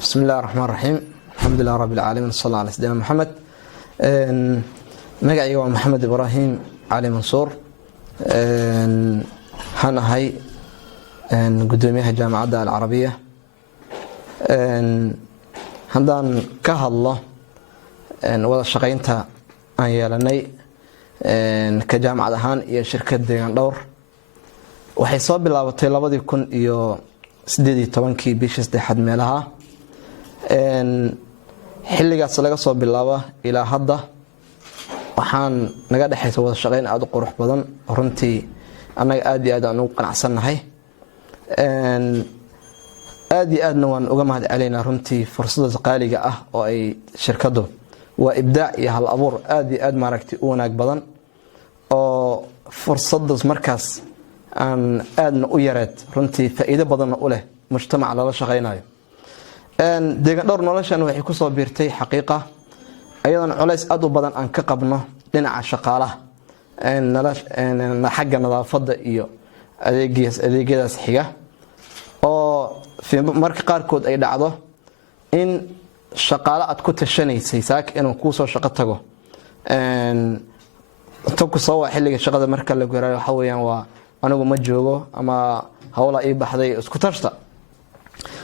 بسم الله الرحمن الرحيم الحمد لله رب العالمين صلى الله على سيدنا محمد magacayga waa maxamed ibraahim cali mansuur waxaan ahay gudoomiyaha jaamacadda alcarabiya haddaan ka hadlo wada shaqaynta aan yeelanay ka jaamacad ahaan iyo shirkad deegaan dhowr waxay soo bilaabatay 2018 bishii saddexaad meelaha xilligaas laga soo bilaabo ilaa hadda waxaan naga dhaxaysa wada shaqayn aad u qurux badan runtii anaga aad iyo aad aan ugu qanacsanahay aad iyo aadna waan uga mahad celeynaa runtii fursada qaaliga ah oo ay shirkadu waa ibdaac iyo hal abuur aad iyo aad maaragtay u wanaag badan oo fursadaas markaas aan aadna u yareed runtii faa'iido badan u leh mujtamaca la shaqaynayo deegaan dhowr noloshan waxay ku soo biirtay xaqiiqa ayadan culays aad u badan aan ka qabno dhinaca shaqaalaha xagga nadaafadda iyo adeegyadaas xiga oo marka qaarkood ay dhacdo in shaqaale aad ku tashanaysay saak inuu kuu soo shaqo tago inta ku soo waa xilliga shaqada marka la garaayo waxa weeyaan waa anigu ma joogo ama hawla ii baxday isku tashta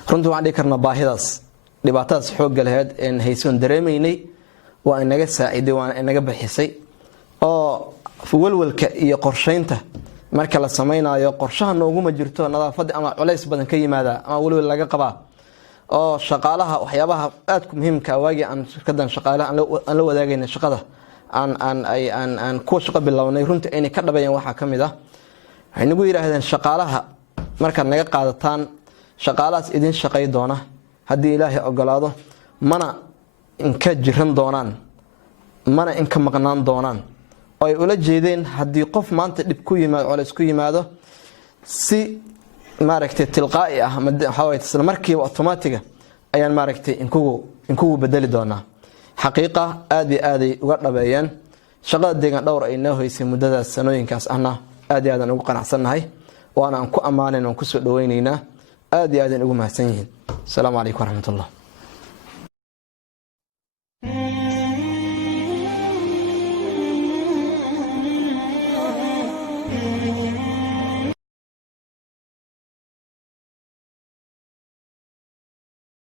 runtii waxaan dhihi karnaa baahidaas dhibaatadaas xoogga lahayd een haysoon dareemaynay waa inaga saaciday waa inaga bixisay oo walwalka iyo qorsheynta marka la samaynayo qorshaha nooguma jirto nadaafadda ama culays badan ka yimaada ama walwal laga qabaa oo shaqaalaha waxyaabaha aad ku muhiimka waagi aan shirkadan shaqaalaha aan la wadaagayna shaqada aan ku shaqo bilownay runtii inay ka dhabayeen waxa kamid ah waxay nagu yiraahdeen shaqaalaha marka naga qaadataan shaqaalahaas idin shaqay doona haddii ilaahay ogolaado mana inka jiran doonaan mana inka maqnaan doonaan oo ay ula jeedeen haddii qof maanta dhib ku yimaado culays ku yimaado si maaragtay tilqaa'i ah waxa way isla markiiba automatic ayaan maaragtay inkugu bedeli doonaa xaqiiqa aad iyo aad ay uga dhabeeyeen shaqada deegaan dhowr ay noo haysay muddadaas sanooyinkaas ahna aad iyo aad aan ugu qanacsanahay waana aan ku ammaanayn oo ku soo dhaweynaynaa aad iyo aad aan ugu mahadsan yihiin. Assalaamu alaykum wa rahmatullah.